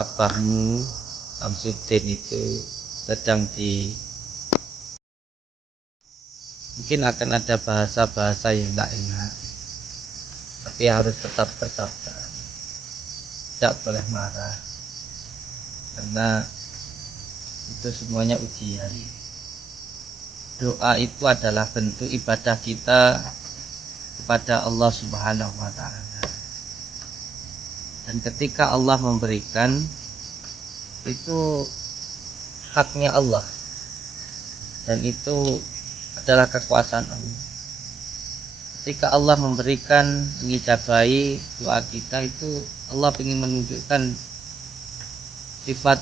abahmu Samsudin itu sedang mungkin akan ada bahasa-bahasa yang tak enak, tapi harus tetap bersabar, tidak boleh marah, karena itu semuanya ujian. Doa itu adalah bentuk ibadah kita kepada Allah Subhanahu wa Ta'ala, dan ketika Allah memberikan, itu haknya Allah, dan itu adalah kekuasaan Allah. Ketika Allah memberikan, mengijabahi doa kita, itu Allah ingin menunjukkan sifat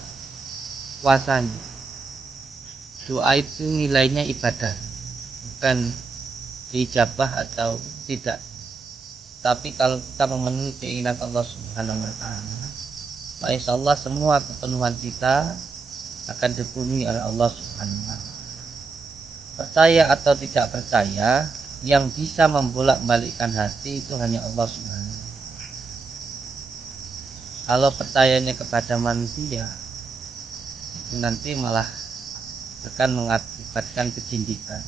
kuasanya. Doa itu nilainya ibadah, bukan diijabah atau tidak. Tapi kalau kita memenuhi keinginan Allah Subhanahu wa Ta'ala, maka insya Allah semua kepenuhan kita akan dipenuhi oleh Allah Subhanahu wa Ta'ala. Percaya atau tidak percaya, yang bisa membolak-balikkan hati itu hanya Allah Subhanahu wa Ta'ala. Kalau percayanya kepada manusia, itu nanti malah akan mengakibatkan kesindikan.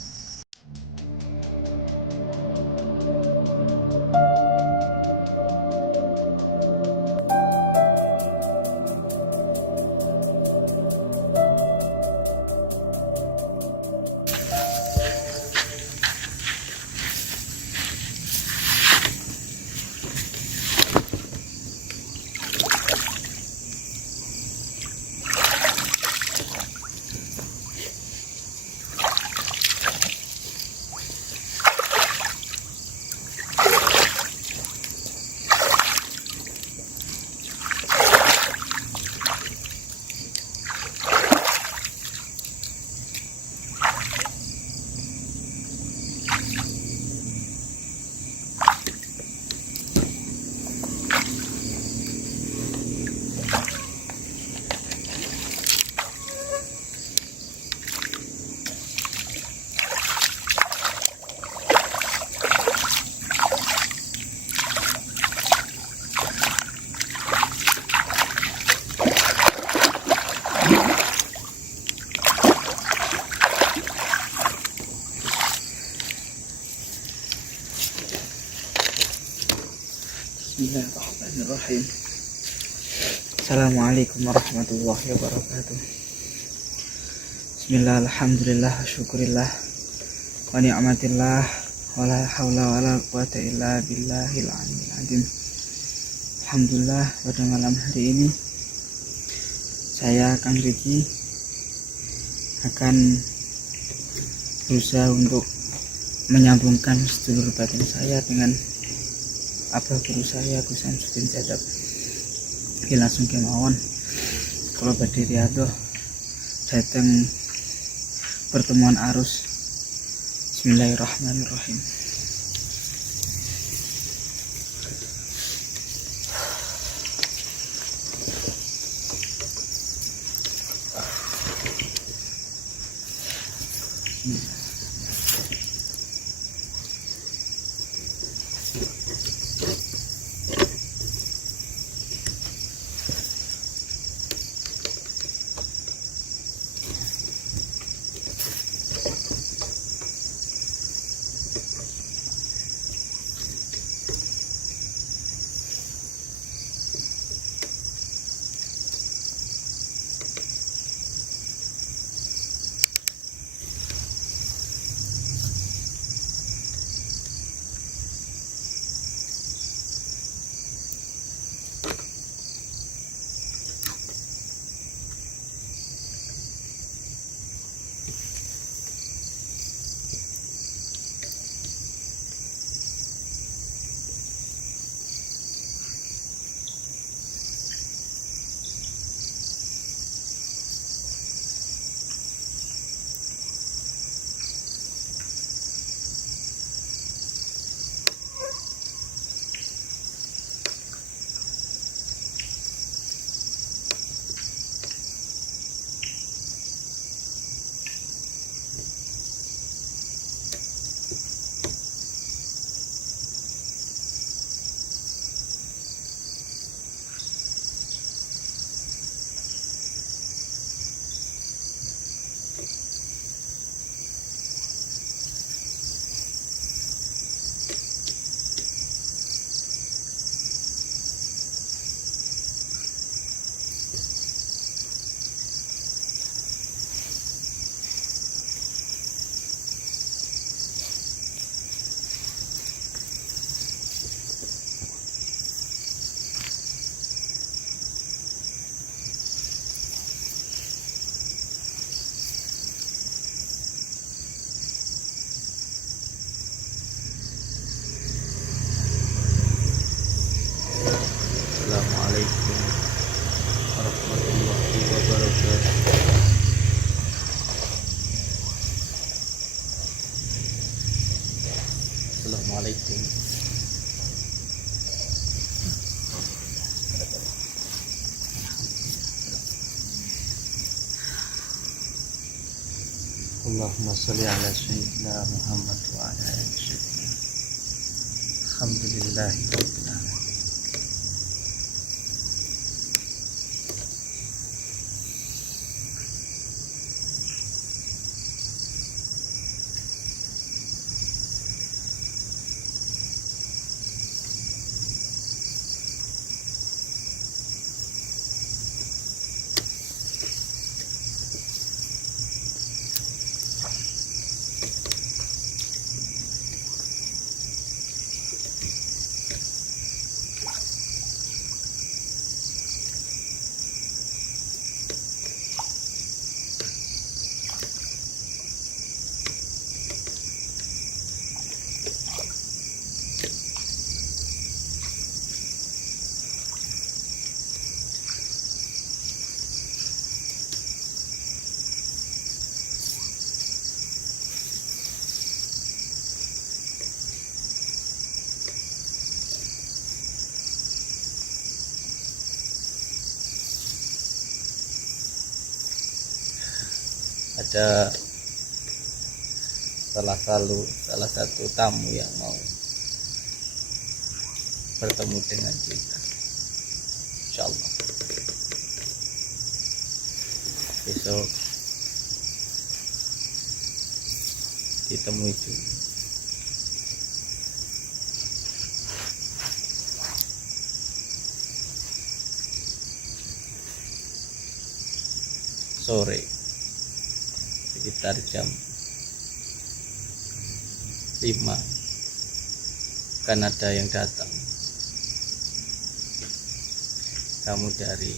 Bismillahirrahmanirrahim. Assalamualaikum warahmatullahi wabarakatuh. Bismillah, alhamdulillah, syukurillah, wa ni'matillah, wa la hawla wa la quwata illa billahil aliyyil azim. Alhamdulillah, pada malam hari ini saya Kang Riki akan berusaha untuk menyambungkan sedulur batin saya dengan abah guru saya Gus Samsudin Jadab. Langsung kemauan kalau badhe riadoh datang pertemuan arus. Bismillahirrahmanirrahim. Assalamualaikum. Allahumma sholli ala sayyidina Muhammad wa ala ali sayyidina. Alhamdulillahi rabbil alamin. Ada salah satu tamu yang mau bertemu dengan kita, insyaallah besok ditemui dulu. Sore sekitar jam 5 kan ada yang datang, kamu dari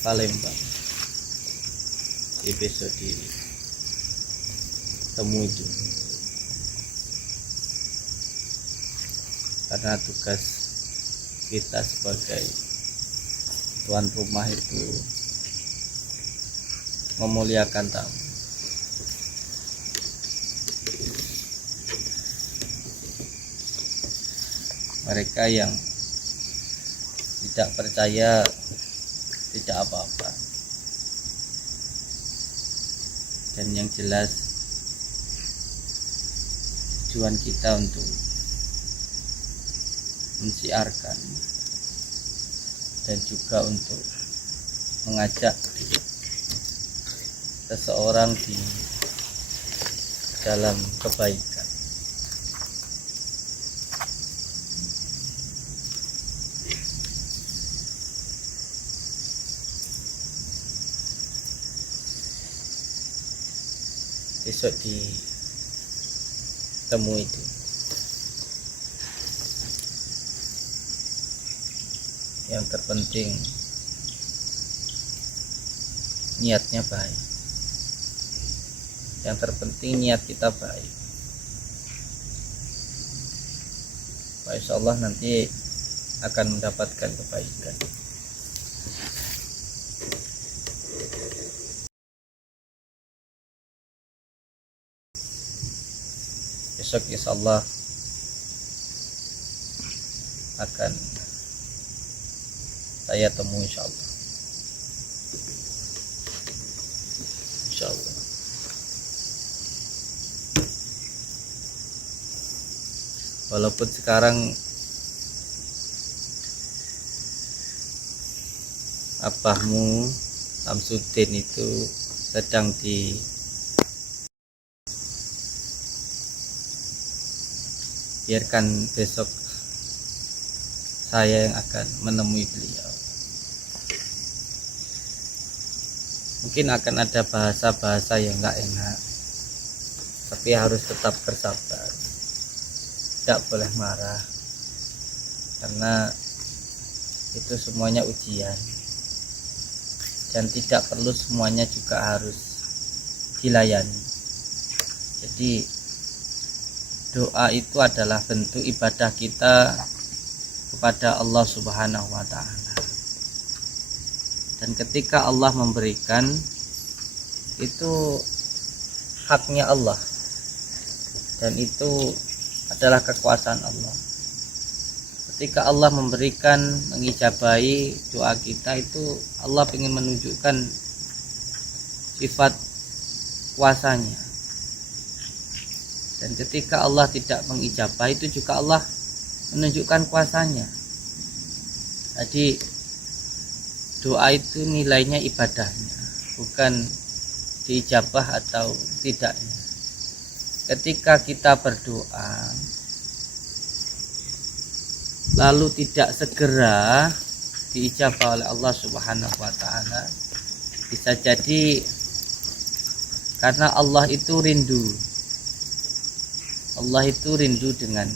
Palembang, jadi besok ditemui dulu karena tugas kita sebagai tuan rumah itu memuliakan tamu. Mereka yang tidak percaya tidak apa-apa, dan yang jelas tujuan kita untuk mensiarkan dan juga untuk mengajak seseorang di dalam kebaikan. Besok ditemui itu. Yang terpenting niatnya baik. Yang terpenting niat kita baik. Insya Allah nanti akan mendapatkan kebaikan. Besok insya Allah akan saya temui insya Allah. Insya Allah. Walaupun sekarang abahmu Samsudin itu sedang biarkan besok saya yang akan menemui beliau. Mungkin akan ada bahasa-bahasa yang gak enak, tapi harus tetap bersabar, tidak boleh marah, karena itu semuanya ujian, dan tidak perlu semuanya juga harus dilayani. Jadi doa itu adalah bentuk ibadah kita kepada Allah Subhanahu wa Ta'ala, dan ketika Allah memberikan itu haknya Allah, dan itu adalah kekuasaan Allah. Ketika Allah memberikan, mengijabahi doa kita, itu Allah ingin menunjukkan sifat kuasanya. Dan ketika Allah tidak mengijabah, itu juga Allah menunjukkan kuasanya. Jadi doa itu nilainya ibadahnya, bukan diijabah atau tidaknya. Ketika kita berdoa lalu tidak segera diijabah oleh Allah Subhanahu wa taala, bisa jadi karena Allah itu rindu. Allah itu rindu dengan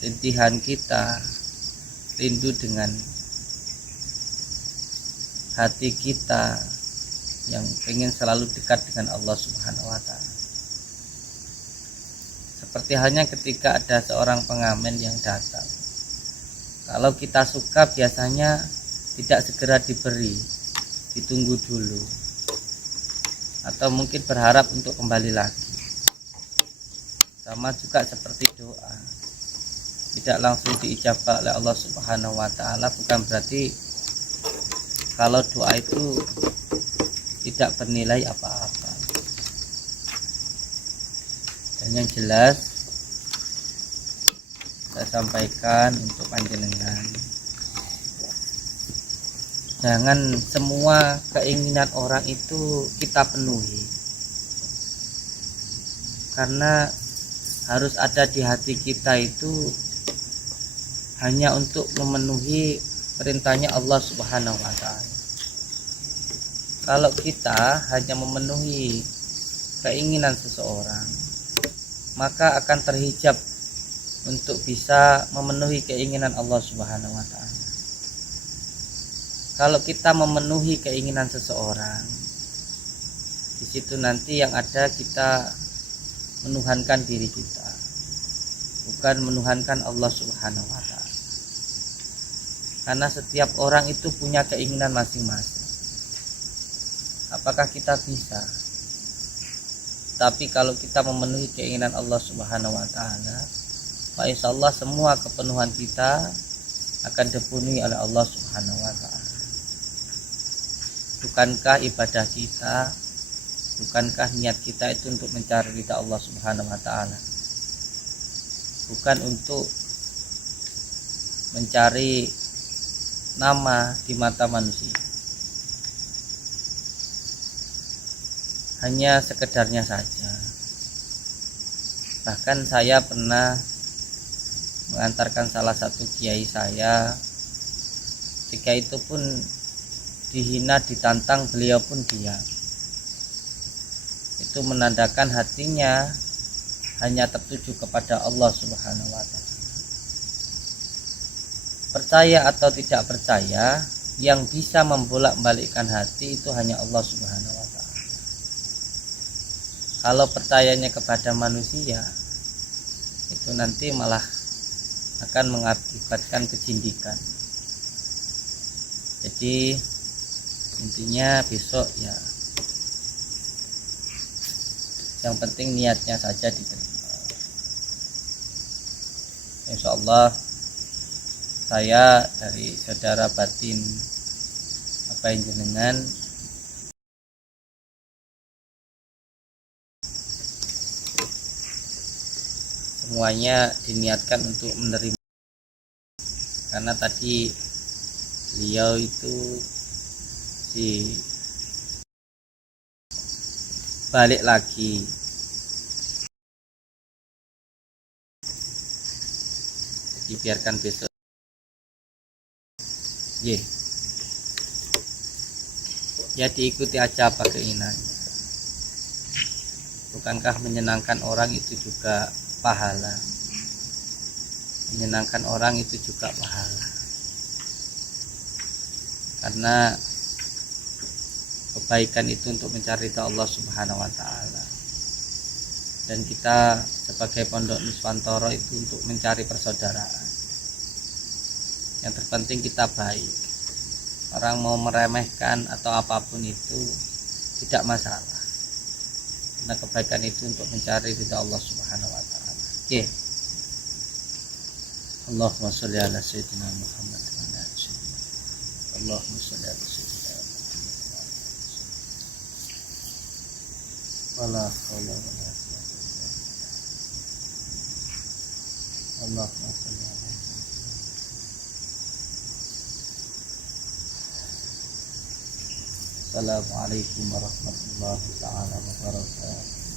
rintihan kita, rindu dengan hati kita yang ingin selalu dekat dengan Allah Subhanahu wa taala. Seperti halnya ketika ada seorang pengamen yang datang. Kalau kita suka biasanya tidak segera diberi, ditunggu dulu. Atau mungkin berharap untuk kembali lagi. Sama juga seperti doa. Tidak langsung diijabah oleh Allah Subhanahu wa taala, bukan berarti kalau doa itu tidak bernilai apa-apa. Dan yang jelas saya sampaikan untuk panjenengan, jangan semua keinginan orang itu kita penuhi, karena harus ada di hati kita itu hanya untuk memenuhi perintahnya Allah Subhanahu wa taala. Kalau kita hanya memenuhi keinginan seseorang, maka akan terhijab untuk bisa memenuhi keinginan Allah Subhanahu wa taala. Kalau kita memenuhi keinginan seseorang, di situ nanti yang ada kita menuhankan diri kita, bukan menuhankan Allah Subhanahu wa taala. Karena setiap orang itu punya keinginan masing-masing. Apakah kita bisa? Tapi kalau kita memenuhi keinginan Allah Subhanahu wa taala, maka insyaallah semua kepenuhan kita akan dipenuhi oleh Allah Subhanahu wa taala. Bukankah ibadah kita, bukankah niat kita itu untuk mencari ridha Allah Subhanahu wa taala? Bukan untuk mencari nama di mata manusia. Hanya sekedarnya saja. Bahkan saya pernah mengantarkan salah satu kiai saya, ketika itu pun dihina, ditantang, beliau pun diam. Itu menandakan hatinya hanya tertuju kepada Allah Subhanahu wa taala. Percaya atau tidak percaya, yang bisa membolak-balikkan hati itu hanya Allah Subhanahu wa taala. Kalau percayanya kepada manusia, itu nanti malah akan mengakibatkan kecindikan. Jadi intinya besok ya, yang penting niatnya saja diterima. Insyaallah saya dari saudara batin apa jenengan semuanya diniatkan untuk menerima, karena tadi beliau itu balik lagi, jadi biarkan besok ya diikuti aja apa keinginannya. Bukankah menyenangkan orang itu juga pahala? Menyenangkan orang itu juga pahala, karena kebaikan itu untuk mencari ridha Allah Subhanahu wa taala. Dan kita sebagai pondok Nuswantoro itu untuk mencari persaudaraan. Yang terpenting kita baik. Orang mau meremehkan atau apapun itu tidak masalah. karena kebaikan itu untuk mencari ridha Allah Subhanahu wa taala. Oke. Allahumma sholli ala sayyidina Muhammad wa ala ali sayyidina. Allahumma sholli ala sayyidina Muhammad wa ala ali sayyidina. Wala haula wala quwwata illa billah. Allahumma sholli ala Assalamualaikum warahmatullahi taala wabarakatuh.